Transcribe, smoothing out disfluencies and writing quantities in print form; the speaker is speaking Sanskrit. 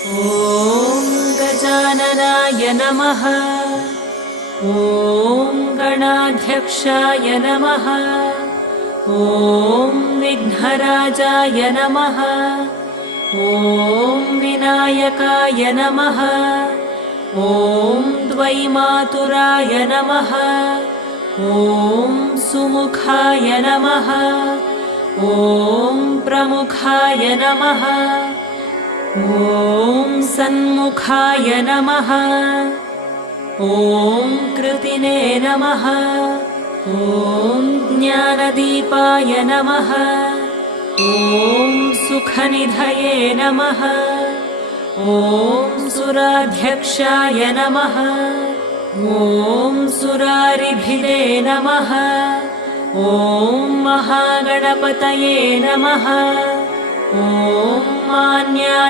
ॐ गजाननाय नमः। ॐ गणाध्यक्षाय नमः। ॐ विघ्नराजाय नमः। ॐ विनायकाय नमः। ॐ द्वैमातुराय नमः। ॐ सुमुखाय नमः। ॐ प्रमुखाय नमः। ॐ सन्मुखाय नमः। ॐ कृतिने नमः। ॐ ज्ञानदीपाय नमः। ॐ सुखनिधये नमः। ॐ सुराध्यक्षाय नमः। ॐ सुरारिभिरे नमः। ॐ महागणपतये नमः। ॐ मान्याय